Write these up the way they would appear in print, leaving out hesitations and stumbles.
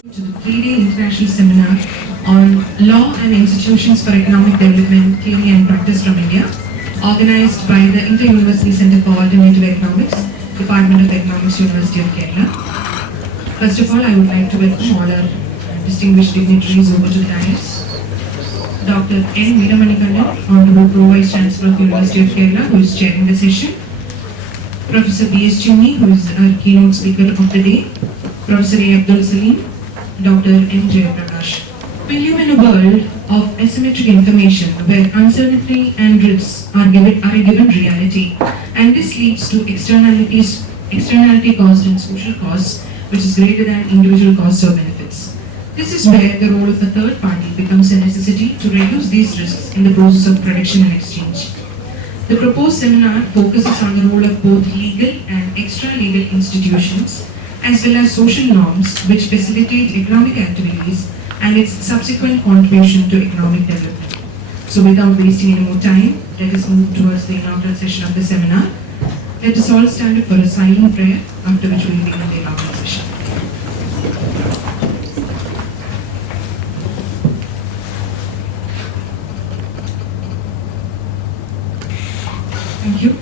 To the 3-day international seminar on Law and Institutions for Economic Development, Theory and Practice from India, organized by the Inter-University Center for Alternative Economics, Department of Economics, University of Kerala. First of all, I would like to welcome all our distinguished dignitaries over to the dais. Dr. N. Veeramanikandan, Honorable Pro-Vice Chancellor of University of Kerala, who is chairing the session. Professor B.S. Chinni, who is our keynote speaker of the day. Professor A. Abdul Salim, Dr. N. Jayaprakash. We live in a world of asymmetric information where uncertainty and risks are a given reality, and this leads to externality cost and social costs, which is greater than individual costs or benefits. This is where the role of the third party becomes a necessity to reduce these risks in the process of production and exchange. The proposed seminar focuses on the role of both legal and extra-legal institutions, as well as social norms which facilitate economic activities and its subsequent contribution to economic development. So without wasting any more time, let us move towards the inaugural session of the seminar. Let us all stand up for a silent prayer, after which we will begin the inaugural session. Thank you.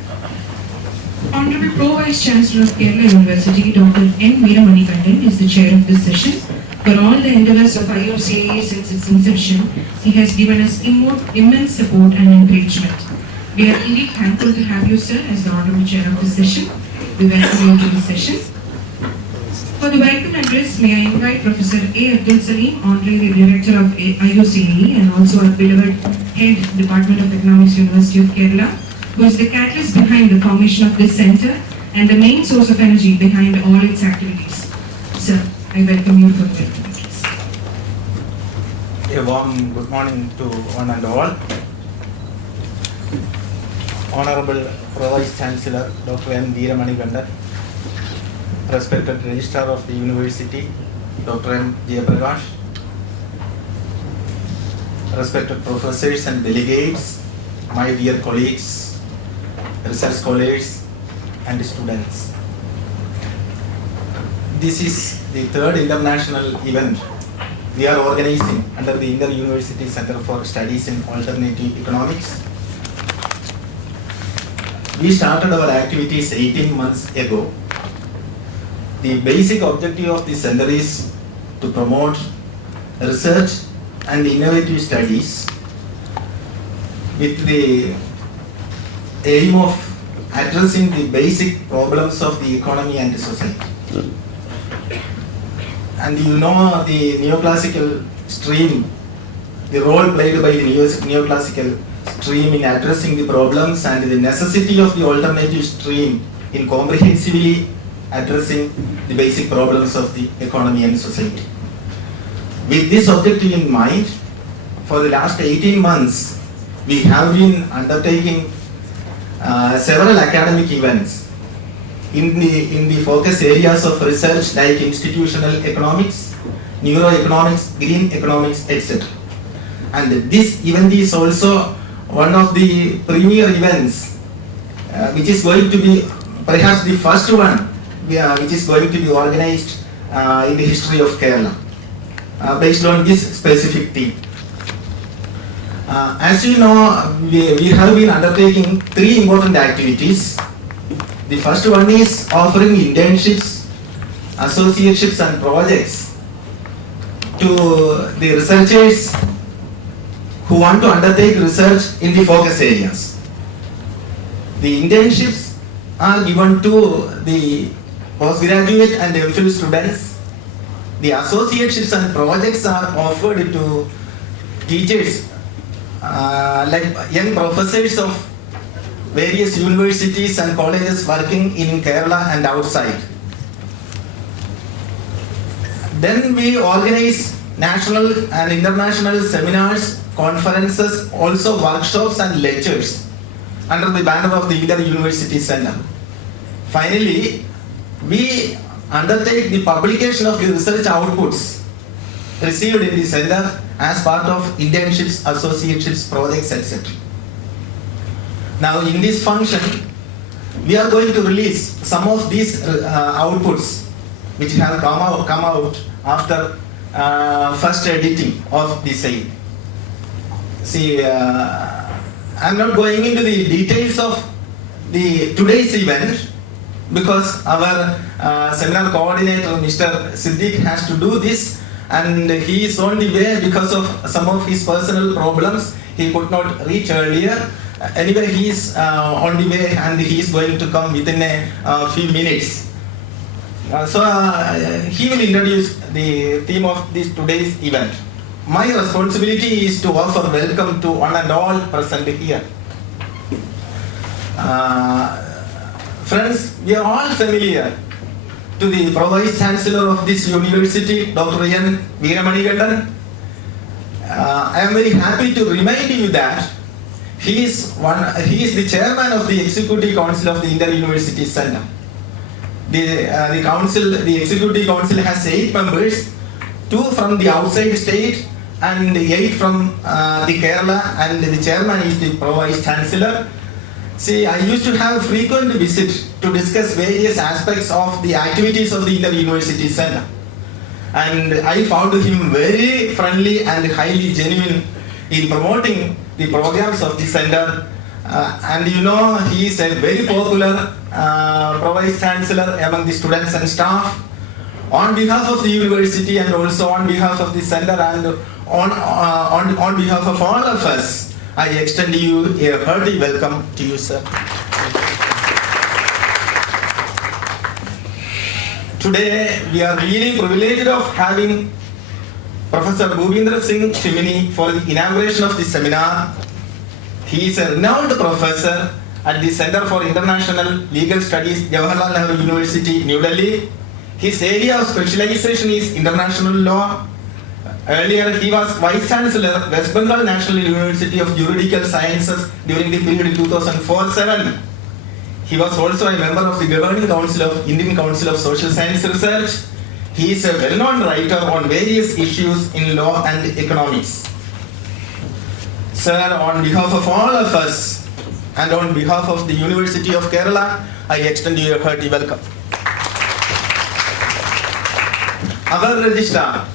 Honorable Pro-Vice Chancellor of Kerala University, Dr. N. Veeramanikandan, is the chair of this session. For all the endeavors of IUCAE since its inception, he has given us immense support and encouragement. We are indeed thankful to have you, sir, as the honorable chair of this session. We welcome you to this session. For the welcome address, may I invite Professor A. Abdul Salim, Honorary Director of IUCAE and also our beloved Head, Department of Economics, University of Kerala, who is the catalyst behind the formation of this center and the main source of energy behind all its activities. Sir, I welcome you for the welcome address. A warm good morning to one and all. Honorable Pro-Vice Chancellor Dr. N. Veeramanikandan, respected Registrar of the University Dr. N. Jayaprakash, respected professors and delegates, my dear colleagues, research scholars and students. This is the third international event we are organizing under the Inter-University Center for Studies in Alternative Economics. We started our activities 18 months ago. The basic objective of the center is to promote research and innovative studies with the aim of addressing the basic problems of the economy and the society. And you know the neoclassical stream, the role played by the neoclassical stream in addressing the problems and the necessity of the alternative stream in comprehensively addressing the basic problems of the economy and society. With this objective in mind, for the last 18 months, we have been undertaking several academic events in the focus areas of research like institutional economics, neuroeconomics, green economics, etc. And this event is also one of the premier events which is going to be perhaps the first one which is going to be organized in the history of Kerala based on this specific theme. As you know, we have been undertaking three important activities. The first one is offering internships, associateships and projects to the researchers who want to undertake research in the focus areas. The internships are given to the postgraduate and MPhil students. The associateships and projects are offered to teachers like young professors of various universities and colleges working in Kerala and outside. Then we organize national and international seminars, conferences, also workshops and lectures under the banner of the Inter-University Center. Finally, we undertake the publication of the research outputs received in the center as part of internships, associateships, projects, etc. Now in this function, we are going to release some of these outputs which have come out after first editing of the same. See, I'm not going into the details of the today's event because our seminar coordinator, Mr. Siddiq, has to do this, and he is on the way because of some of his personal problems. He could not reach earlier. Anyway, he is on the way, and he is going to come within a few minutes. He will introduce the theme of this today's event. My responsibility is to offer welcome to one and all present here. Friends, we are all familiar to the Vice Chancellor of this university, Dr. N. Veeramanikandan. I am very happy to remind you that he is the chairman of the Executive Council of the Inter-University Center. The Executive Council has 8 members, 2 from the outside state and 8 from the Kerala, and the chairman is the Vice Chancellor. See, I used to have frequent visit to discuss various aspects of the activities of the Inter-University Center. And I found him very friendly and highly genuine in promoting the programs of the center. And you know, he is a very popular Vice Chancellor among the students and staff. On behalf of the university and also on behalf of the center and on behalf of all of us, I extend you a hearty welcome to you, sir. Today, we are really privileged of having Professor Bhupendra Singh Shimini for the inauguration of this seminar. He is a renowned professor at the Center for International Legal Studies, Jawaharlal Nehru University, New Delhi. His area of specialization is international law. Earlier, he was Vice Chancellor, West Bengal National University of Juridical Sciences during the period 2004-07. He was also a member of the Governing Council of Indian Council of Social Science Research. He is a well-known writer on various issues in law and economics. Sir, on behalf of all of us and on behalf of the University of Kerala, I extend you a hearty welcome. Our registrar,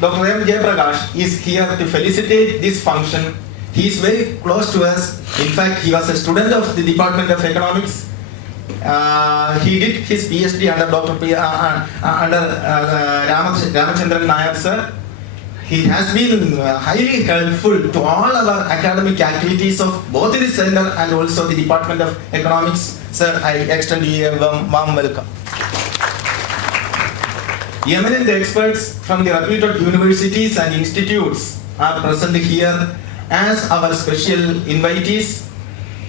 Dr. M. Jayaprakash, is here to felicitate this function. He is very close to us. In fact, he was a student of the Department of Economics. He did his PhD under Ramachandran Nair, sir. He has been highly helpful to all our academic activities of both the center and also the Department of Economics. Sir, I extend you a warm welcome. Eminent experts from the reputed universities and institutes are present here as our special invitees.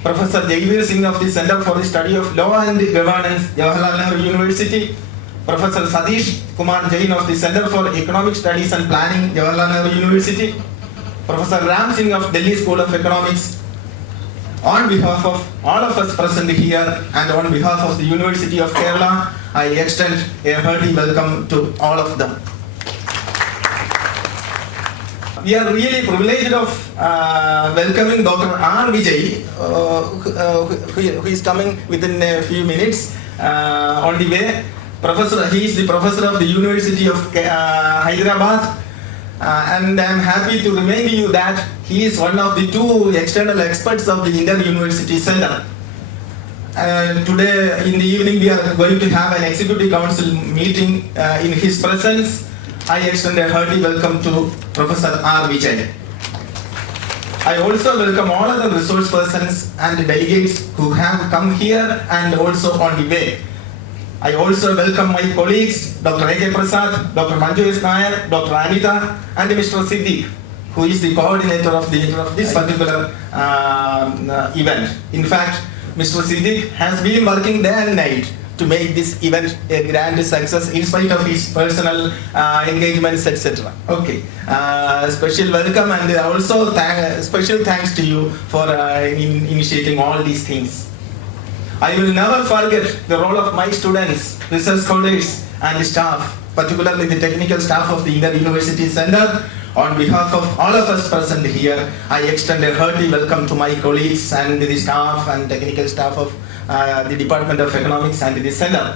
Professor Jaivir Singh of the Center for the Study of Law and Governance, Jawaharlal Nehru University. Professor Satish Kumar Jain of the Center for Economic Studies and Planning, Jawaharlal Nehru University. Professor Ram Singh of Delhi School of Economics. On behalf of all of us present here and on behalf of the University of Kerala, I extend a hearty welcome to all of them. We are really privileged of welcoming Dr. R. Vijay, who is coming within a few minutes on the way. He is the professor of the University of Hyderabad, and I am happy to remind you that he is one of the 2 external experts of the Inter-University Center. Today in the evening we are going to have an Executive Council meeting in his presence. I extend a hearty welcome to Professor R. Vijay. I also welcome all other resource persons and delegates who have come here and also on the way. I also welcome my colleagues, Dr. A.K. Prasad, Dr. Manju S. Nair, Dr. Anita, and Mr. Siddiq, who is the coordinator of this particular event. In fact, Mr. Siddiq has been working day and night to make this event a grand success in spite of his personal engagements, etc. Okay, special welcome and also special thanks to you for initiating all these things. I will never forget the role of my students, research scholars and staff, particularly the technical staff of the Inter-University Center. On behalf of all of us present here, I extend a hearty welcome to my colleagues and the staff and technical staff of the Department of Economics and the Center.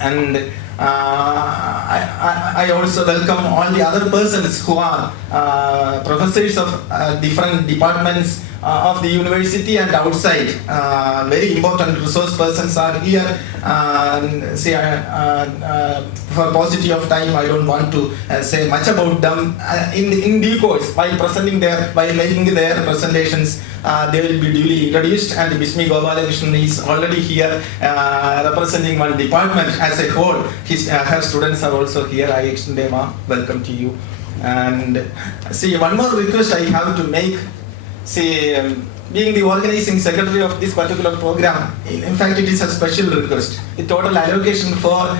And I also welcome all the other persons who are professors of different departments of the university and outside. Very important resource persons are here. For paucity of time, I don't want to say much about them. In due course, by making their presentations, they will be duly introduced. And Bismi Gopalakrishnan is already here representing one department as a whole. Her students are also here. I extend a warm welcome to you. And see, one more request I have to make. See, being the organizing secretary of this particular program, in fact, it is a special request. The total allocation for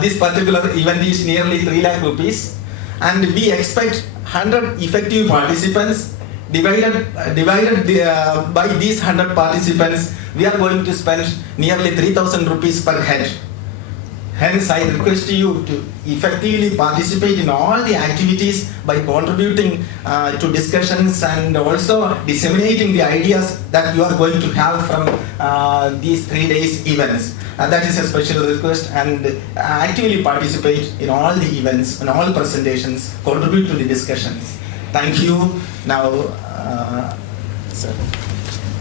this particular event is nearly 3 lakh rupees, and we expect 100 effective participants. Divided by these 100 participants, we are going to spend nearly 3,000 rupees per head. Hence, I request you to effectively participate in all the activities by contributing to discussions and also disseminating the ideas that you are going to have from these 3 days events. That is a special request, and actively participate in all the events, in all presentations, contribute to the discussions. Thank you. Now, sir.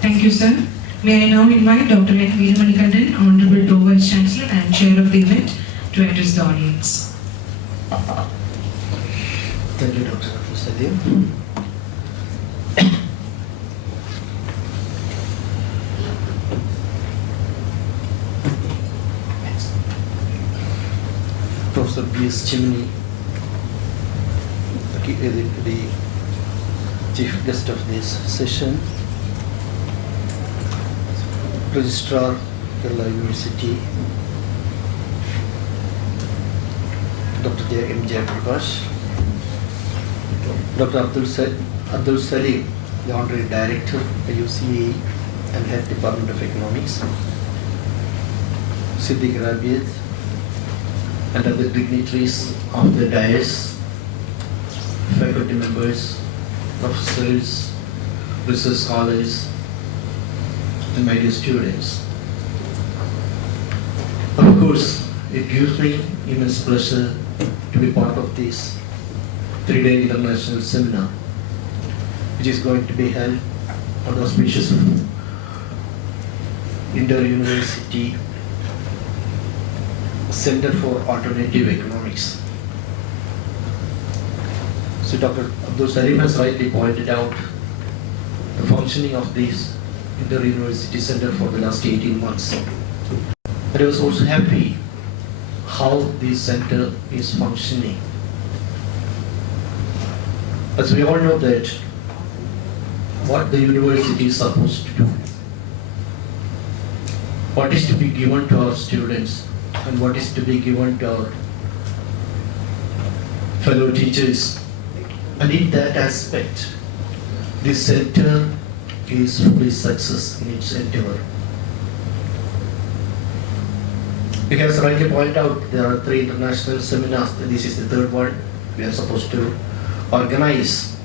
Thank you, sir. May I now invite Dr. N. Veeramanikandan, Honorable Pro Vice Chancellor and Chair of the event, to address the audience. Thank you, Dr. Salim. Professor B.S. Chimney, the chief guest of this session, Registrar, Kerala University, Dr. M. Jayaprakash, Dr. Abdul Salim, the Honorary Director, UCA and Head Department of Economics, Siddiq Rabiat, and other dignitaries of the dais, faculty members, professors, research scholars, and my dear students. Of course, it gives me immense pleasure to be part of this 3-day international seminar, which is going to be held on the auspicious of Inter-University Center for Alternative Economics. So Dr. Abdul Salim has rightly pointed out the functioning of this Inter-University Center for the last 18 months. But I was also happy how this center is functioning. As we all know that what the university is supposed to do, what is to be given to our students and what is to be given to our fellow teachers. And in that aspect, this center is fully success in its endeavor. Because rightly pointed out, there are 3 international seminars, and this is the 3rd one we are supposed to organize.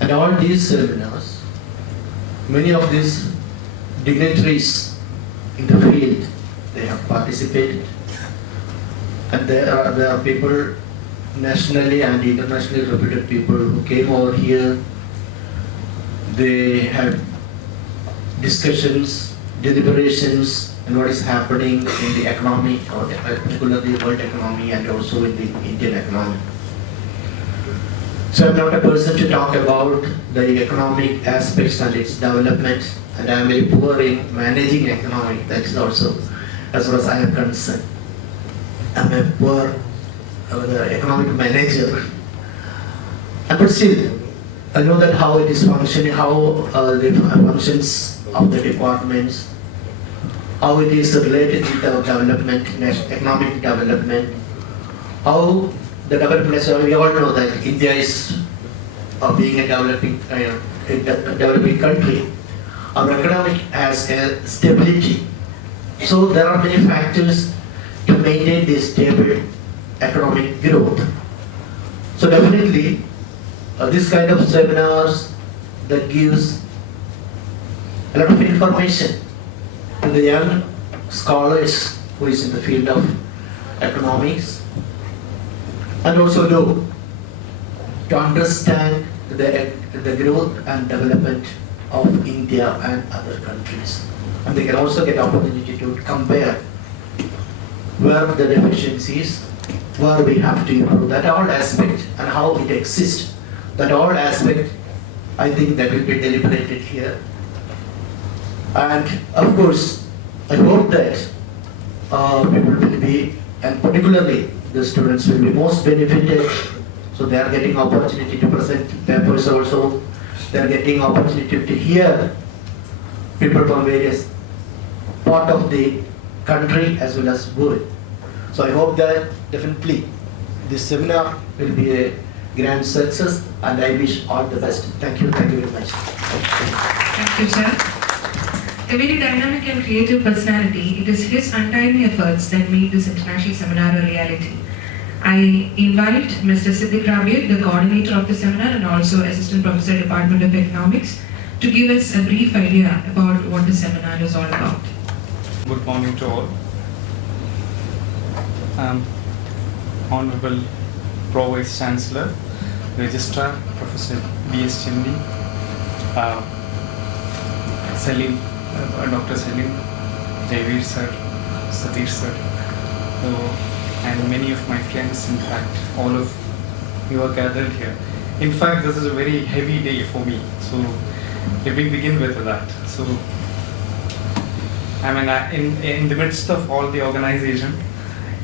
And all these seminars, many of these dignitaries in the field, they have participated, and there are people, nationally and internationally reputed people, who came over here. They had discussions, deliberations, and what is happening in the economy, or particularly the world economy, and also in the Indian economy. So I'm not a person to talk about the economic aspects and its development, and I'm very poor in managing economy. That is also, as far as I am concerned, I'm a poor economic manager. But still, I know that how it is functioning, how the functions of the departments, how it is related with the development, economic development, how the development, so we all know that India is being a developing country. Our economic has a stability. So there are many factors to maintain this stable economic growth. So definitely, this kind of seminars that gives a lot of information to the young scholars who is in the field of economics, and also law to understand the growth and development of India and other countries. And they can also get opportunity to compare where the deficiencies, where we have to improve, that all aspect and how it exists, that all aspect, I think that will be deliberated here. And of course, I hope that people will be, and particularly the students will be most benefited. So they are getting opportunity to present papers also. They are getting opportunity to hear people from various part of the country as well as world. So I hope that definitely this seminar will be a grand success, and I wish all the best. Thank you very much. Thank you, sir. A very dynamic and creative personality, it is his untiring efforts that made this international seminar a reality. I invite Mr. Siddiq Rabiat, the coordinator of the seminar and also Assistant Professor, Department of Economics, to give us a brief idea about what the seminar is all about. Good morning to all. Honorable Pro Vice Chancellor, Registrar, Professor B.S. Chindi, Salim, Dr. Salim, Javeer sir, Satish sir, and many of my friends, in fact, all of you are gathered here. In fact, this is a very heavy day for me, so let me begin with that. So, I mean, in the midst of all the organization,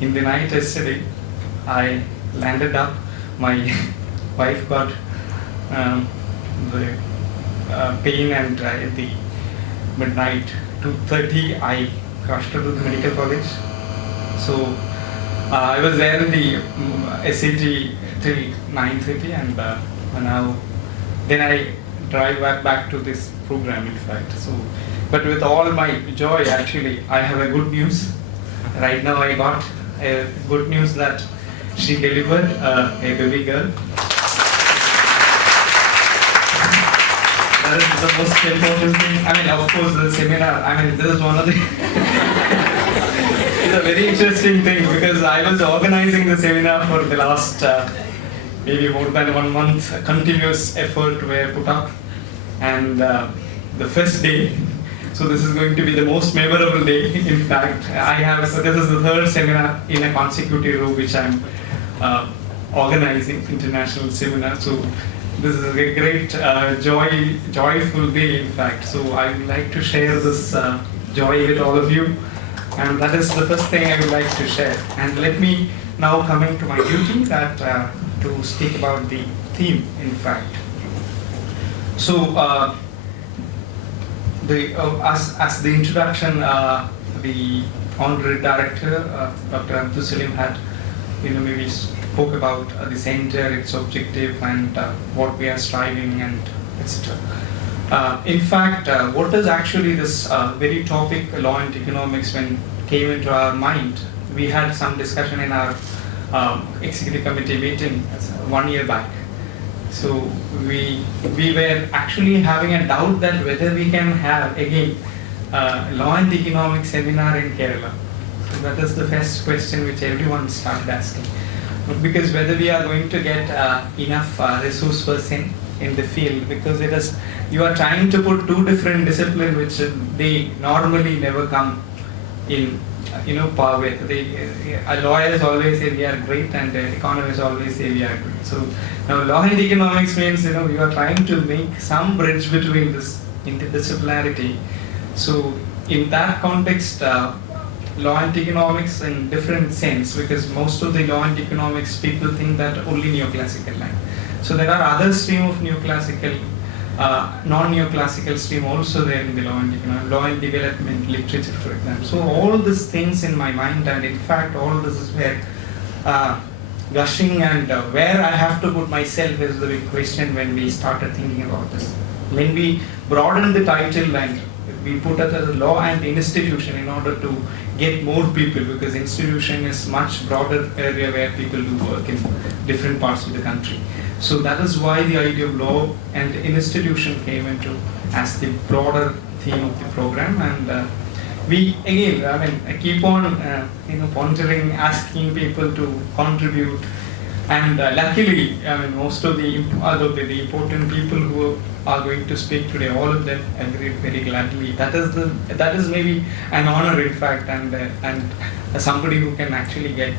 in the night yesterday, I landed up, my wife got the pain, and at the midnight, 2:30, I rushed to the medical college. So I was there in the SAG till 9:30, and now then I drive back to this program, in fact. So, but with all my joy, actually, I have a good news. Right now, I got a good news that she delivered a baby girl. That is the most important thing. I mean, of course, the seminar, I mean, this is one of the it's a very interesting thing, because I was organizing the seminar for the last maybe more than 1 month. Continuous effort were put up, and the first day, so this is going to be the most memorable day. In fact, so this is the third seminar in a consecutive row which I'm organizing, international seminar. So this is a great joyful day, in fact. So I would like to share this joy with all of you, and that is the first thing I would like to share. And let me now coming to my duty, that to speak about the theme, in fact. So as the introduction, the honorary director, Dr. Abdul Salim, had maybe spoke about the center, its objective, and what we are striving, and etc. In fact, what is actually this very topic, law and economics, when came into our mind? We had some discussion in our executive committee meeting 1 year back. So we were actually having a doubt that whether we can have again law and economics seminar in Kerala. So that is the first question which everyone started asking. Because whether we are going to get enough resource person in the field, because you are trying to put two different disciplines which they normally never come in par with. Lawyers always say we are great, and economists always say we are good. So now law and economics means you are trying to make some bridge between this interdisciplinarity. So in that context, law and economics in different sense, because most of the law and economics people think that only neoclassical line. So there are other stream of neoclassical, non-neoclassical stream also there in the law and economics, law and development literature, for example. So all these things in my mind, and in fact all this is where gushing, and where I have to put myself is the big question when we started thinking about this. When we broaden the title and we put it as a law and institution in order to get more people, because institution is much broader area where people do work in different parts of the country. So that is why the idea of law and institution came into as the broader theme of the program. And we again, I mean, I keep on pondering, asking people to contribute, and luckily, I mean, most of the important people who are going to speak today, all of them agreed very gladly. That is maybe an honor, in fact, and somebody who can actually get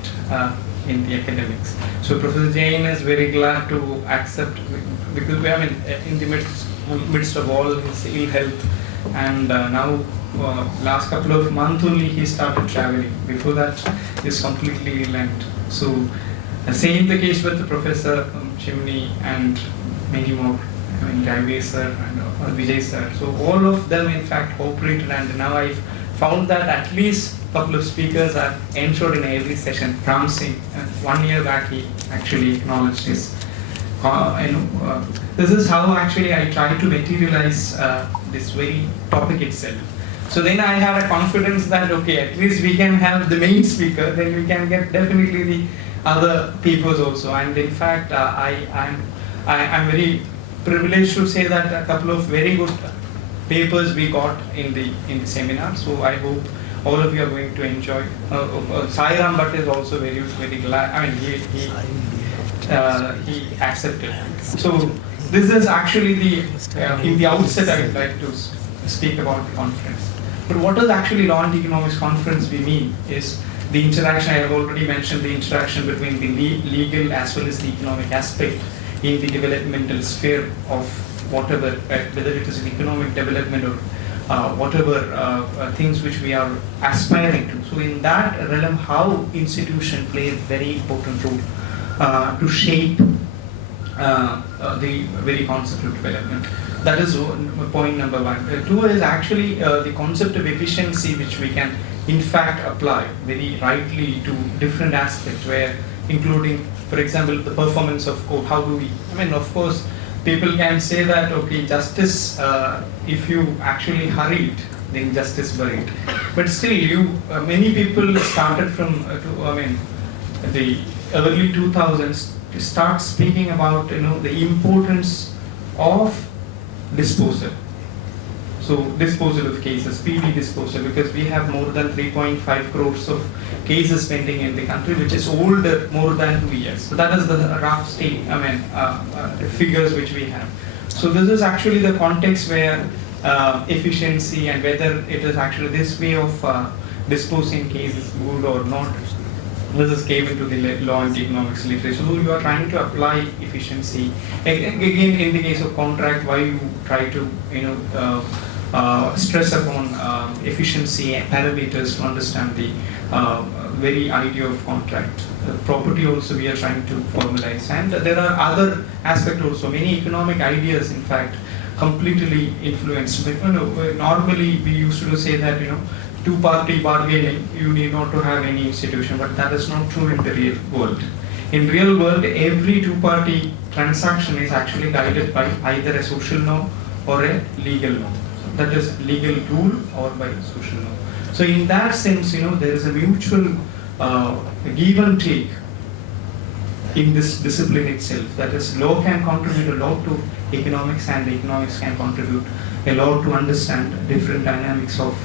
in the academics. So Professor Jain is very glad to accept, because I mean, in the midst of all his ill health, and now last couple of months only he started traveling. Before that, he's completely ill, and so same the case with the Professor Chimney and many more. I mean, Ravi sir and Vijay sir. So all of them, in fact, cooperated, and now I've found that at least a couple of speakers are ensured in every session. Ram Singh, 1 year back, he actually acknowledged his. This is how actually I try to materialize this very topic itself. So then I have a confidence that okay, at least we can have the main speaker, then we can get definitely the other papers also. And in fact, I'm very privileged to say that a couple of very good papers we got in the seminar. So I hope all of you are going to enjoy. Sai Ram Bhatt is also very glad. I mean, he accepted. So this is actually in the outset I would like to speak about the conference. But what does actually Law and Economics Conference we mean is the interaction. I have already mentioned the interaction between the legal as well as the economic aspect in the developmental sphere of whatever, whether it is an economic development or whatever things which we are aspiring to. So in that realm, how institution play a very important role to shape the very concept of development. That is point number one. Two is actually the concept of efficiency, which we can in fact apply very rightly to different aspects, where including, for example, the performance of court. How do we, I mean, of course, people can say that, okay, justice, if you actually hurried, then justice buried. But still, many people started from, the early 2000s to start speaking about, the importance of disposal. So disposal of cases, speedy disposal, because we have more than 3.5 crores of cases pending in the country, which is older, more than 2 years. So that is the rough state, the figures which we have. So this is actually the context where efficiency and whether it is actually this way of disposing cases good or not. This is came into the law and economics literature. So you are trying to apply efficiency. Again, in the case of contract, why you try to stress upon efficiency and parameters to understand the very idea of contract. Property also we are trying to formalize, and there are other aspects also. Many economic ideas, in fact, completely influenced. Normally we used to say that two-party bargaining, you need not to have any institution, but that is not true in the real world. In real world, every two-party transaction is actually guided by either a social law or a legal law. That is legal rule or by social law. So in that sense, there is a mutual give and take in this discipline itself. That is, law can contribute a lot to economics, and the economics can contribute a lot to understand different dynamics of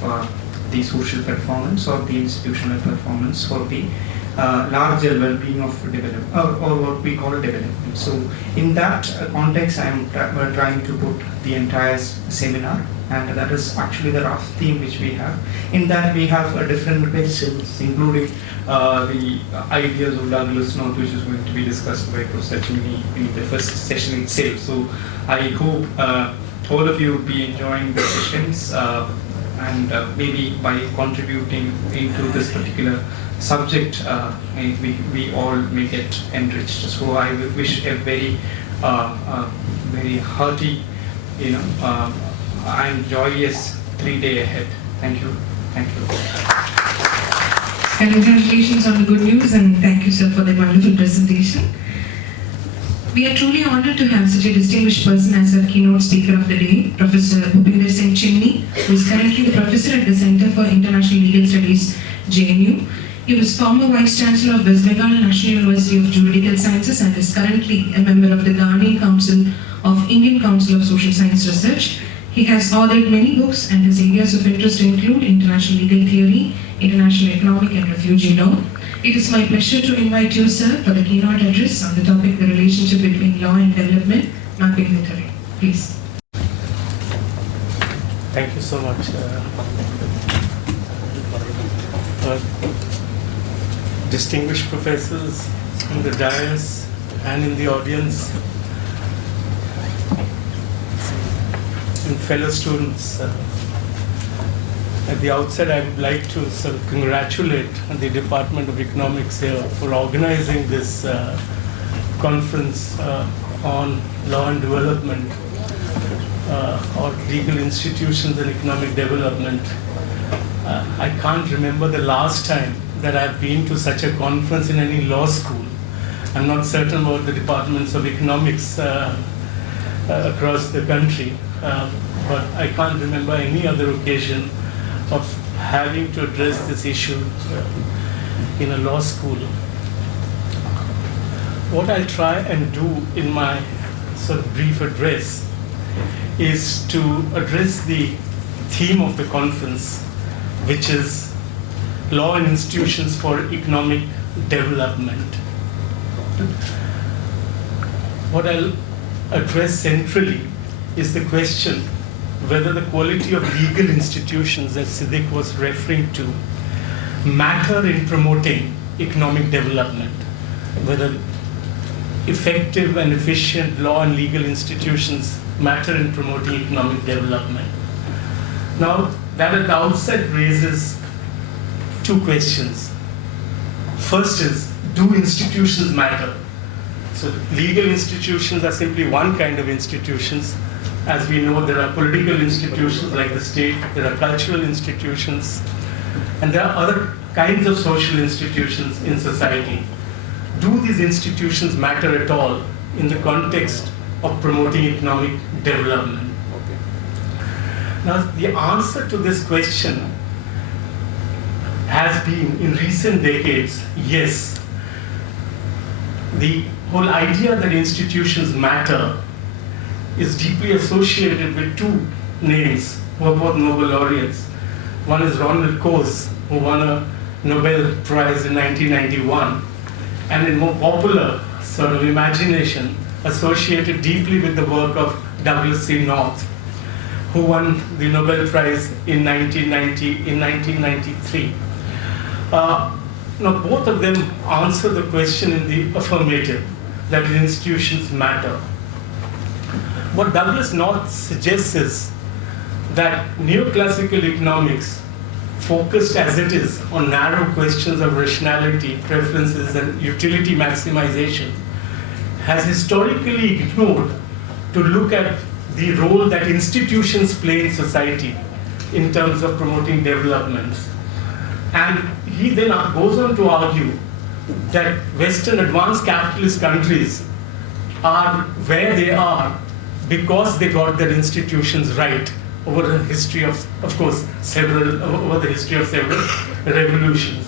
the social performance or the institutional performance for the larger well-being of development, or what we call development. So in that context, I am trying to put the entire seminar, and that is actually the rough theme which we have. In that we have different questions, including the ideas of Douglas North, which is going to be discussed by Professor Chimney in the first session itself. So I hope all of you will be enjoying the sessions, and maybe by contributing into this particular subject, we all may get enriched. So I wish a very hearty, and joyous 3-day ahead. Thank you. Thank you. Congratulations on the good news, and thank you, sir, for the wonderful presentation. We are truly honored to have such a distinguished person as our keynote speaker of the day, Professor Bhupinder Singh Chimney, who is currently the professor at the Center for International Legal Studies, JNU. He was former Vice Chancellor of West Bengal National University of Juridical Sciences and is currently a member of the Ghanaian Council of Indian Council of Social Science Research. He has authored many books and his areas of interest include international legal theory, international economic and refugee law. It is my pleasure to invite you, sir, for the keynote address on the topic the relationship between law and development, mapping the terrain. Please. Thank you so much. Distinguished professors in the dais and in the audience, and fellow students. At the outset, I would like to sort of congratulate the Department of Economics here for organizing this conference on law and development, or legal institutions and economic development. I can't remember the last time that I've been to such a conference in any law school. I'm not certain about the departments of economics across the country, but I can't remember any other occasion of having to address this issue in a law school. What I'll try and do in my sort of brief address is to address the theme of the conference, which is law and institutions for economic development. What I'll address centrally is the question whether the quality of legal institutions that Siddiq was referring to matter in promoting economic development, whether effective and efficient law and legal institutions matter in promoting economic development. Now, that at the outset raises two questions. First is, do institutions matter? So legal institutions are simply one kind of institutions. As we know, there are political institutions like the state, there are cultural institutions, and there are other kinds of social institutions in society. Do these institutions matter at all in the context of promoting economic development? Now, the answer to this question has been, in recent decades, yes. The whole idea that institutions matter is deeply associated with two names who are both Nobel laureates. One is Ronald Coase, who won a Nobel Prize in 1991, and in more popular sort of imagination, associated deeply with the work of Douglas C. North, who won the Nobel Prize in 1993. Now, both of them answer the question in the affirmative, that institutions matter. What Douglas North suggests is that neoclassical economics, focused as it is on narrow questions of rationality, preferences, and utility maximization, has historically ignored to look at the role that institutions play in society in terms of promoting development. And he then goes on to argue that Western advanced capitalist countries are where they are because they got their institutions right over the history of course, several revolutions,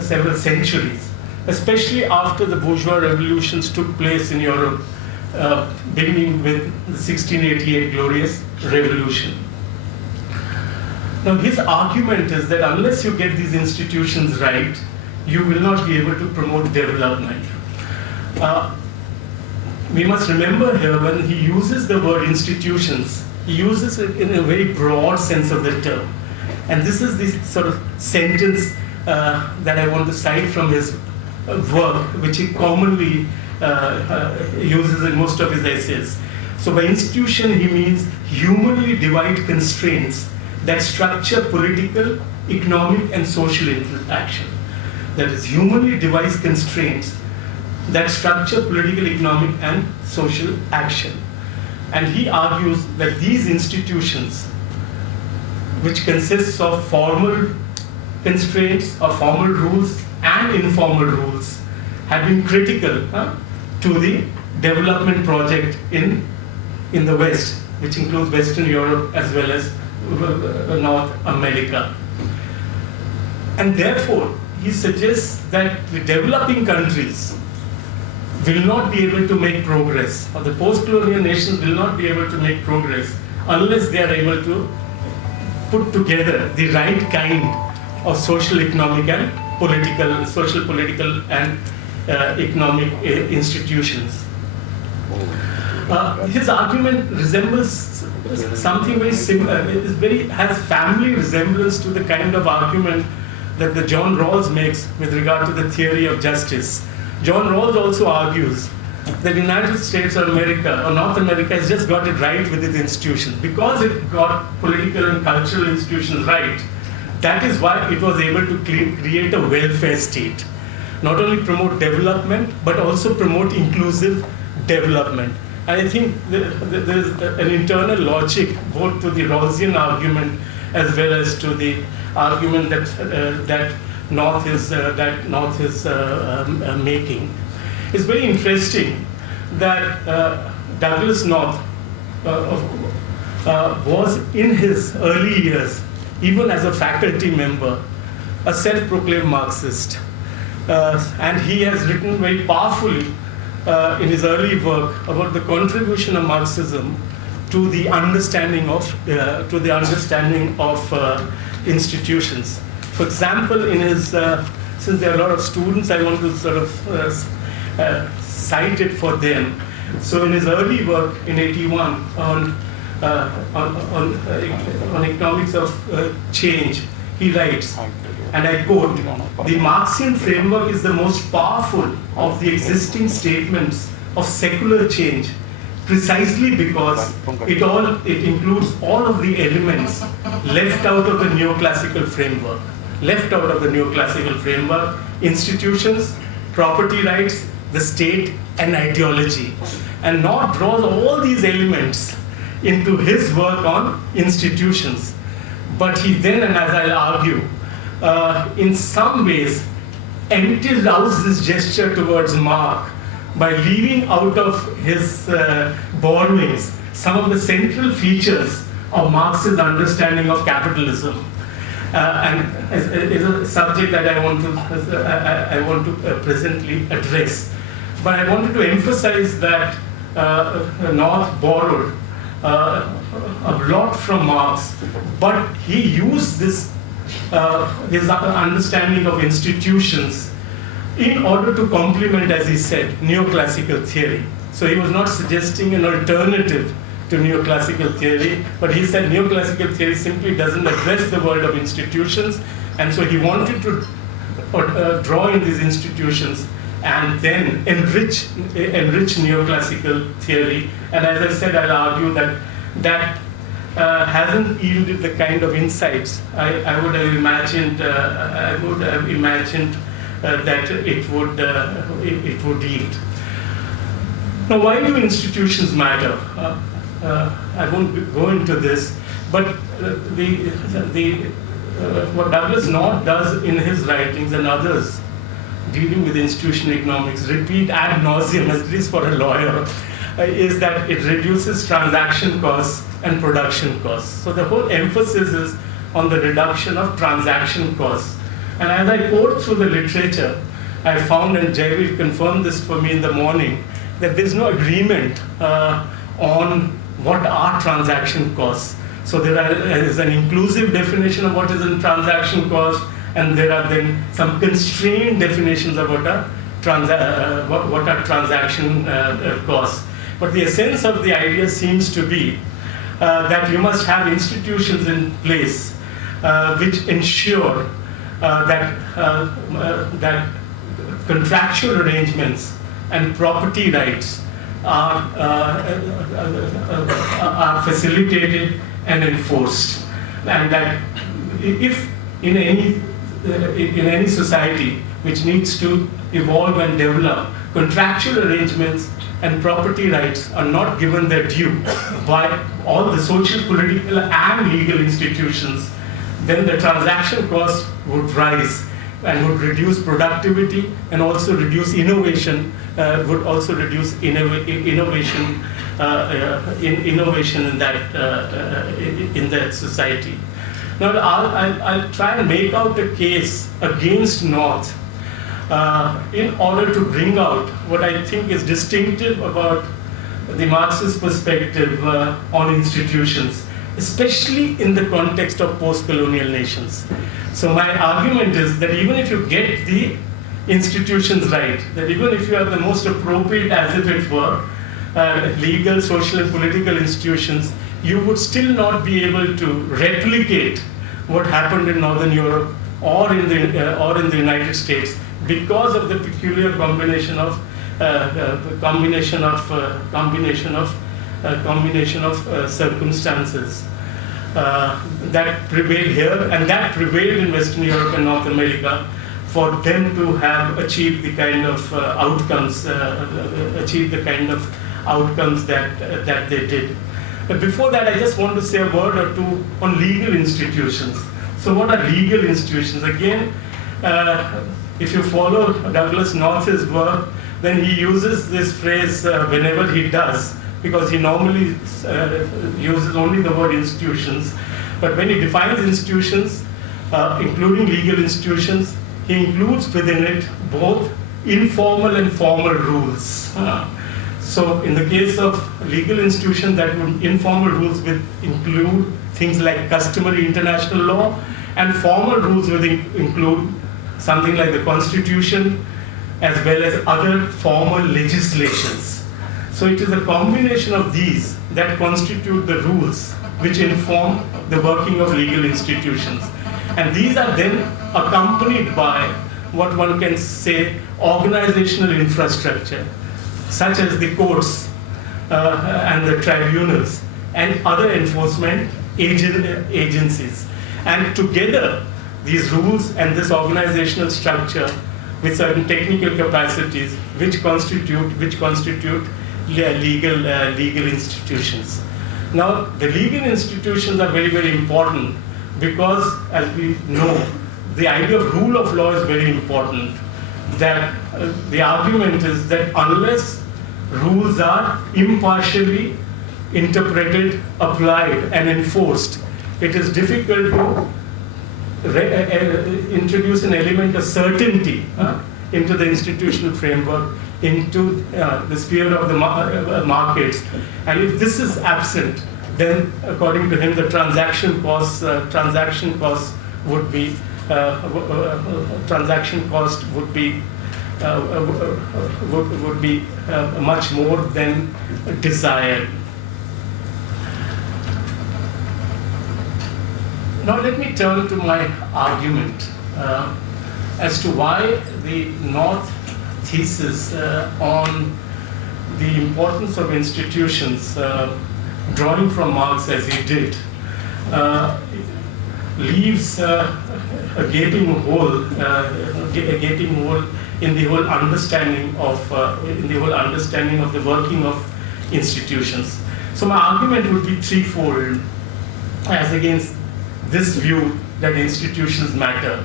several centuries, especially after the bourgeois revolutions took place in Europe, beginning with the 1688 Glorious Revolution. Now, his argument is that unless you get these institutions right, you will not be able to promote development. We must remember here, when he uses the word institutions, he uses it in a very broad sense of the term. And this is the sort of sentence that I want to cite from his work, which he commonly uses in most of his essays. So by institution, he means humanly divided constraints that structure political, economic, and social interaction. That is, humanly devised constraints that structure political, economic, and social action. And he argues that these institutions, which consists of formal constraints or formal rules and informal rules, have been critical to the development project in the West, which includes Western Europe as well as North America. And therefore, he suggests that the developing countries will not be able to make progress, or the post-colonial nations will not be able to make progress unless they are able to put together the right kind of social, economic, and political and economic institutions. His argument resembles something very similar. Has family resemblance to the kind of argument that the John Rawls makes with regard to the theory of justice. John Rawls also argues that the United States or America or North America has just got it right with its institutions. Because it got political and cultural institutions right, that is why it was able to create a welfare state. Not only promote development, but also promote inclusive development. And I think there is an internal logic both to the Rawlsian argument as well as to the argument that North is making. It's very interesting that Douglass North was in his early years, even as a faculty member, a self-proclaimed Marxist. And he has written very powerfully in his early work about the contribution of Marxism to the understanding of institutions. For example, in his since there are a lot of students, I want to sort of cite it for them. So in his early work in '81 on economics of change, he writes, and I quote, "The Marxian framework is the most powerful of the existing statements of secular change, precisely because it includes all of the elements left out of the neoclassical framework. Left out of the neoclassical framework, institutions, property rights, the state, and ideology." And North draws all these elements into his work on institutions. But he then, and as I'll argue, in some ways empties out this gesture towards Marx by leaving out of his borrowings some of the central features of Marx's understanding of capitalism. And is a subject that I want to presently address. But I wanted to emphasize that North borrowed a lot from Marx, but he used this his understanding of institutions in order to complement, as he said, neoclassical theory. So he was not suggesting an alternative to neoclassical theory, but he said neoclassical theory simply doesn't address the world of institutions, and so he wanted to draw in these institutions and then enrich neoclassical theory. And as I said, I'll argue that hasn't yielded the kind of insights I would have imagined. That it would yield. Now, why do institutions matter? I won't go into this, but what Douglass North does in his writings and others dealing with institutional economics, repeat ad nauseum, at least for a lawyer, is that it reduces transaction costs and production costs. So the whole emphasis is on the reduction of transaction costs. And as I poured through the literature, I found, and Jaiveer confirmed this for me in the morning, that there's no agreement on what are transaction costs. So there is an inclusive definition of what is a transaction cost, and there are then some constrained definitions of what are transaction costs. But the essence of the idea seems to be that you must have institutions in place which ensure that contractual arrangements and property rights are facilitated and enforced, and that if in any society which needs to evolve and develop, contractual arrangements and property rights are not given their due by all the social, political, and legal institutions, then the transaction costs would rise and would reduce productivity and also reduce innovation, would also reduce innovation in that society. Now, I'll try and make out a case against North in order to bring out what I think is distinctive about the Marxist perspective on institutions, especially in the context of post-colonial nations. So my argument is that even if you get the institutions right, that even if you have the most appropriate, as if it were, legal, social, and political institutions, you would still not be able to replicate what happened in Northern Europe or in the United States because of the peculiar combination of circumstances that prevailed here and that prevailed in Western Europe and North America for them to have achieved the kind of outcomes that they did. But before that, I just want to say a word or two on legal institutions. So what are legal institutions? Again, if you follow Douglas North's work, then he uses this phrase whenever he does, because he normally uses only the word institutions. But when he defines institutions, including legal institutions, he includes within it both informal and formal rules. So in the case of legal institutions, that would informal rules would include things like customary international law, and formal rules would include something like the Constitution as well as other formal legislations. So it is a combination of these that constitute the rules which inform the working of legal institutions. And these are then accompanied by what one can say organizational infrastructure, such as the courts and the tribunals and other enforcement agencies. And together, these rules and this organizational structure with certain technical capacities which constitute legal institutions. Now, the legal institutions are very, very important because, as we know, the idea of rule of law is very important. That the argument is that unless rules are impartially interpreted, applied, and enforced, it is difficult to introduce an element of certainty into the institutional framework, into the sphere of the markets. And if this is absent, then according to him, the transaction cost would be much more than desired. Now let me turn to my argument as to why the North thesis on the importance of institutions, drawing from Marx as he did, leaves a gaping hole in the whole understanding of the working of institutions. So my argument would be threefold as against this view that institutions matter.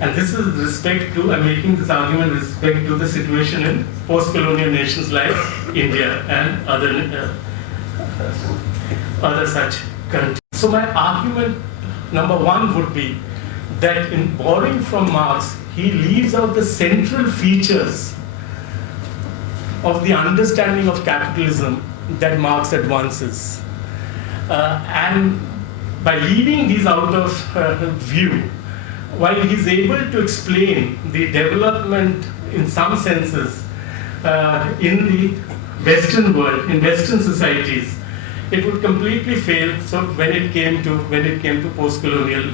And this is with respect to, I'm making this argument with respect to the situation in post-colonial nations like India and other such countries. So my argument number one would be that in borrowing from Marx, he leaves out the central features of the understanding of capitalism that Marx advances. And by leaving these out of view, while he's able to explain the development in some senses in the Western world, in Western societies, it would completely fail. So when it came to post-colonial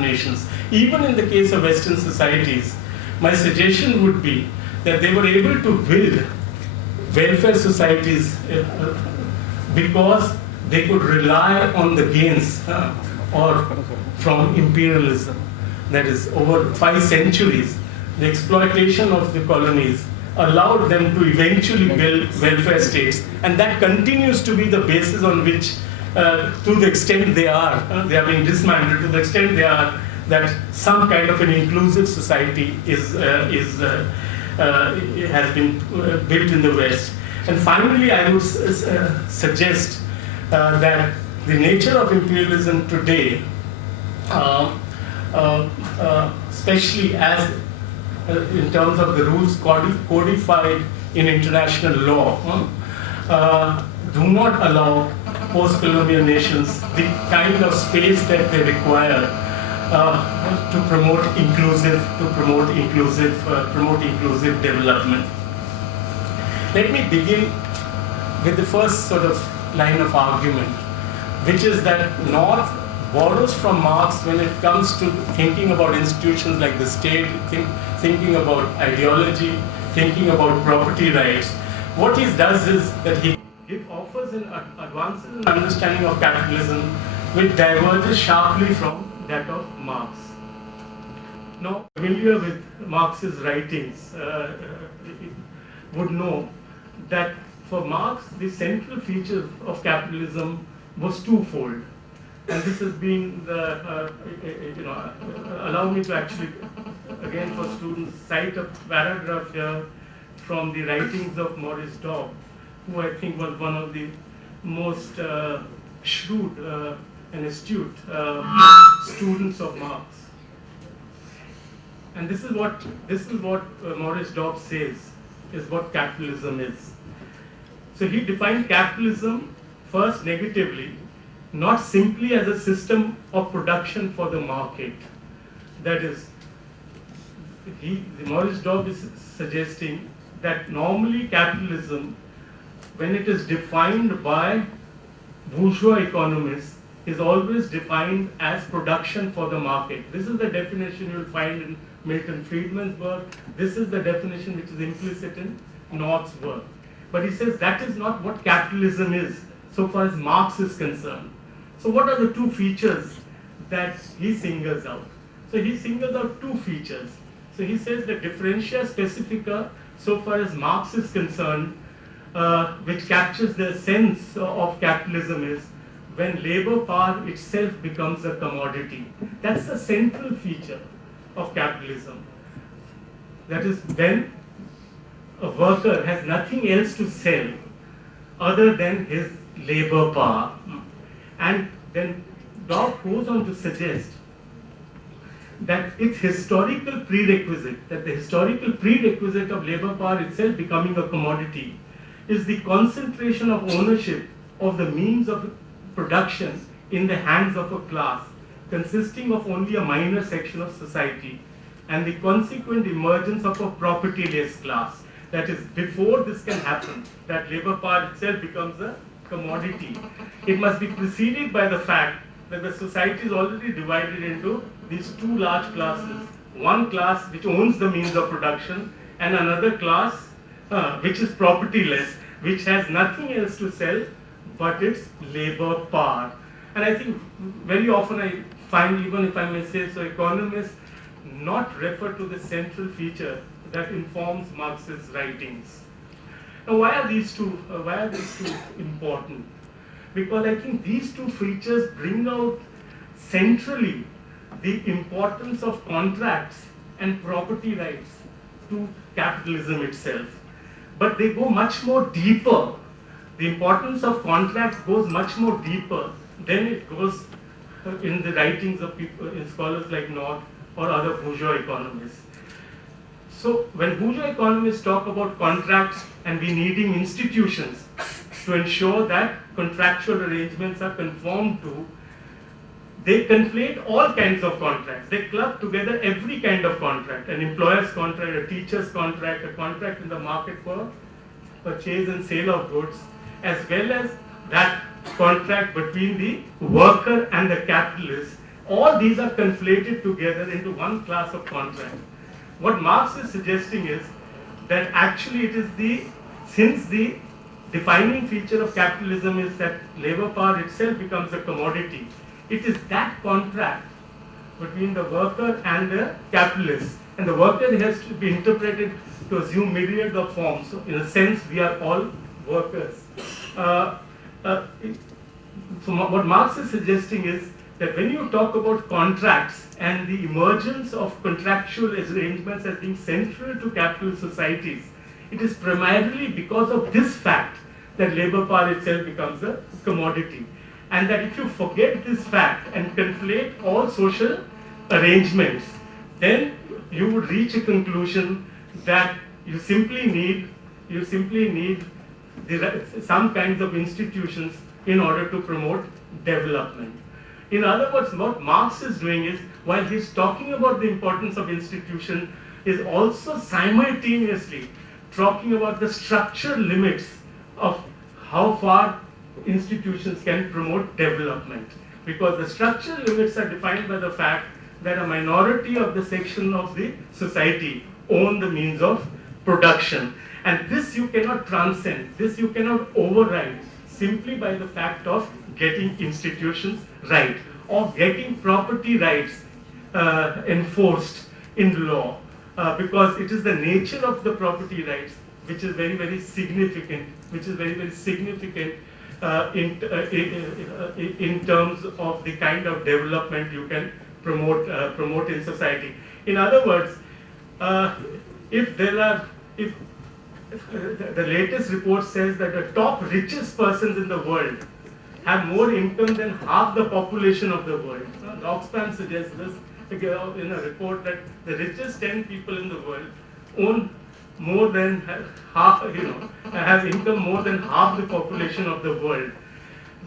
nations, even in the case of Western societies, my suggestion would be that they were able to build welfare societies because they could rely on the gains or from imperialism. That is, over 5 centuries, the exploitation of the colonies allowed them to eventually build welfare states, and that continues to be the basis on which, to the extent they are being dismantled, to the extent they are, that some kind of an inclusive society has been built in the West. And finally, I would suggest that the nature of imperialism today, especially as in terms of the rules codified in international law do not allow post-colonial nations the kind of space that they require to promote inclusive development. Let me begin with the first sort of line of argument, which is that North borrows from Marx when it comes to thinking about institutions like the state, thinking about ideology, thinking about property rights. What he does is that he offers an advances in understanding of capitalism which diverges sharply from that of Marx. Now, familiar with Marx's writings would know that for Marx, the central feature of capitalism was twofold. And this has been allow me to actually, again for students, cite a paragraph here from the writings of Maurice Dobb, who I think was one of the most shrewd and astute students of Marx. And this is what Maurice Dobb says is what capitalism is. So he defined capitalism first negatively, not simply as a system of production for the market. That is, Maurice Dobb is suggesting that normally capitalism, when it is defined by bourgeois economists, is always defined as production for the market. This is the definition you will find in Milton Friedman's work. This is the definition which is implicit in North's work. But he says that is not what capitalism is, so far as Marx is concerned. So what are the two features that he singles out? So he singles out two features. So he says the differentia specifica, so far as Marx is concerned, which captures the sense of capitalism, is when labor power itself becomes a commodity. That's the central feature of capitalism. That is, when a worker has nothing else to sell other than his labor power. And then Dobb goes on to suggest that its historical prerequisite, that the historical prerequisite of labor power itself becoming a commodity, is the concentration of ownership of the means of production in the hands of a class consisting of only a minor section of society, and the consequent emergence of a propertyless class. That is, before this can happen, that labor power itself becomes a commodity, it must be preceded by the fact that the society is already divided into these two large classes. One class which owns the means of production, and another class which is propertyless, which has nothing else to sell but its labor power. And I think very often I find, even if I may say so, economists not refer to the central feature that informs Marx's writings. Now, why are these two important? Because I think these two features bring out centrally the importance of contracts and property rights to capitalism itself. But they go much more deeper. The importance of contracts goes much more deeper than it goes in the writings of people, in scholars like North or other bourgeois economists. So when bourgeois economists talk about contracts and we needing institutions to ensure that contractual arrangements are conformed to, they conflate all kinds of contracts. They club together every kind of contract: an employer's contract, a teacher's contract, a contract in the market for purchase and sale of goods, as well as that contract between the worker and the capitalist. All these are conflated together into one class of contract. What Marx is suggesting is that actually it is since the defining feature of capitalism is that labor power itself becomes a commodity, it is that contract between the worker and the capitalist. And the worker has to be interpreted to assume myriad of forms. So in a sense, we are all workers. So what Marx is suggesting is that when you talk about contracts and the emergence of contractual arrangements as being central to capitalist societies, it is primarily because of this fact that labor power itself becomes a commodity. And that if you forget this fact and conflate all social arrangements, then you would reach a conclusion that you simply need You simply need some kinds of institutions in order to promote development. In other words, what Marx is doing is, while he's talking about the importance of institution, is also simultaneously talking about the structural limits of how far institutions can promote development. Because the structural limits are defined by the fact that a minority of the section of the society own the means of production. And this you cannot transcend, this you cannot override simply by the fact of getting institutions right, or getting property rights enforced in law, because it is the nature of the property rights which is very, very significant, in terms of the kind of development you can promote in society. In other words, if the latest report says that the top richest persons in the world have more income than half the population of the world. Oxfam suggests this in a report that the richest 10 people in the world own more than half, have income more than half the population of the world.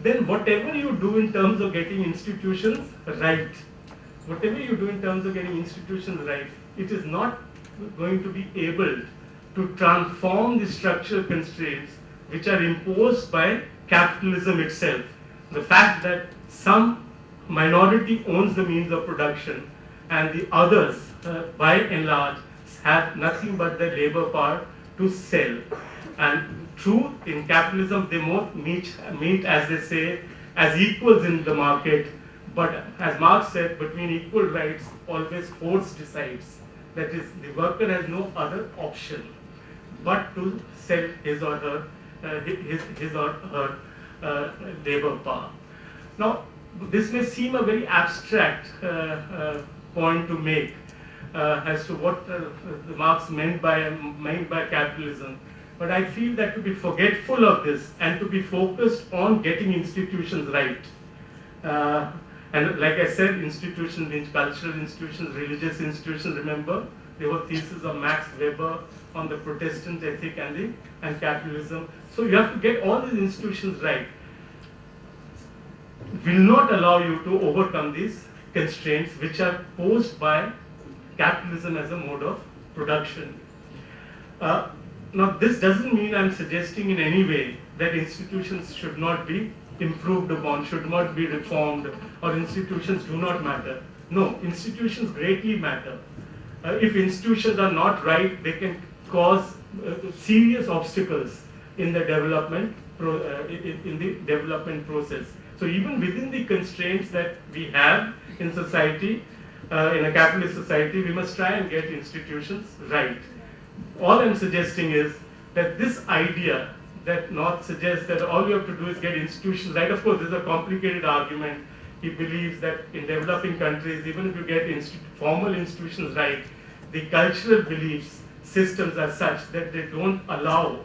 Then whatever you do in terms of getting institutions right, it is not going to be able to transform the structural constraints which are imposed by capitalism itself. The fact that some minority owns the means of production and the others, by and large, have nothing but their labor power to sell. And true, in capitalism, they both meet, as they say, as equals in the market. But as Marx said, between equal rights, always force decides. That is, the worker has no other option but to sell his or her labor power. Now, this may seem a very abstract point to make as to what Marx meant by capitalism, but I feel that to be forgetful of this and to be focused on getting institutions right. And like I said, institutions means cultural institutions, religious institutions. Remember, there were theses of Max Weber on the Protestant ethic and capitalism. So you have to get all these institutions right. Will not allow you to overcome these constraints which are posed by capitalism as a mode of production. Now, this doesn't mean I'm suggesting in any way that institutions should not be improved upon, should not be reformed, or institutions do not matter. No, institutions greatly matter. If institutions are not right, they can cause serious obstacles in the development process. So even within the constraints that we have in society, in a capitalist society, we must try and get institutions right. All I'm suggesting is that this idea that North suggests that all you have to do is get institutions right. Of course, this is a complicated argument. He believes that in developing countries, even if you get formal institutions right, the cultural beliefs, systems are such that they don't allow